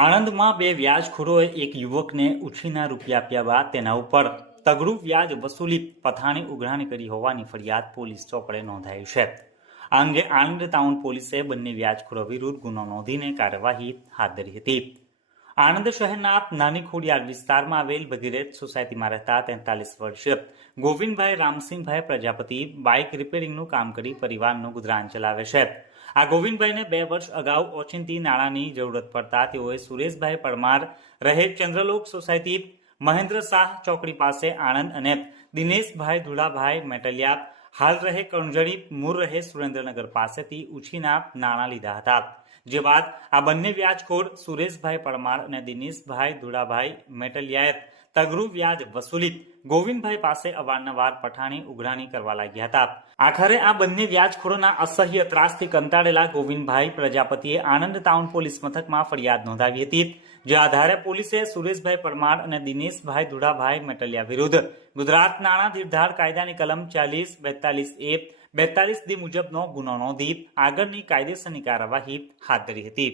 આણંદમાં બે વ્યાજખોરોએ એક યુવકને ઉછીના રૂપિયા આપ્યા બાદ તેના ઉપર તગડું વ્યાજ વસૂલી પથાણી ઉઘરાણી કરી હોવાની ફરિયાદ પોલીસ ચોપડે નોંધાઈ છે. આ અંગે આણંદ ટાઉન પોલીસે બંને વ્યાજખોરો વિરુદ્ધ ગુનો નોંધીને કાર્યવાહી હાથ ધરી હતી. આણંદ શહેરના નાની ખોડિયાર વિસ્તારમાં આવેલ ભગીરથ સોસાયટીમાં રહેતા તેતાલીસ વર્ષીય ગોવિંદભાઈ રામસિંહભાઈ પ્રજાપતિ બાઇક રિપેરિંગનું કામ કરી પરિવારનું ગુજરાન ચલાવે છે. આ ગોવિંદભાઈને બે વર્ષ અગાઉ ઓચિંતી નાણાંની જરૂરત પડતા તેઓએ સુરેશભાઈ પરમાર રહે ચંદ્રલોક સોસાયટી મહેન્દ્ર શાહ ચોકડી પાસે આણંદ અને દિનેશભાઈ ધુળાભાઈ મેટલિયા હાલ રહે કણજડી મૂળ રહે સુરેન્દ્રનગર પાસેથી ઉછીના નાણાં લીધા હતા. જે બાદ આ બંને વ્યાજખોર સુરેશભાઈ પરમાર અને દિનેશભાઈ ધુળાભાઈ મેટલિયાએ તગરું વ્યાજ વસૂલી ગોવિંદભાઈ પાસે અવારનવાર પઠાણી ઉઘરાણી કરવા લાગ્યા હતા. આખરે આ બંને વ્યાજખોરોના અસહ્ય ત્રાસથી કંટાળેલા ગોવિંદભાઈ પ્રજાપતિએ આણંદ ટાઉન પોલીસ મથકમાં ફરિયાદ નોંધાવી હતી. જે આધારે પોલીસે સુરેશભાઈ પરમાર અને દિનેશભાઈ ધુડાભાઈ મેટલિયા વિરુદ્ધ ગુજરાત નાણાં ધીરધાર કાયદાની કલમ ચાલીસ, બેતાલીસ એ, બેતાલીસ દી મુજબનો ગુનો નોંધી આગળની કાયદેસરની કાર્યવાહી હાથ ધરી હતી.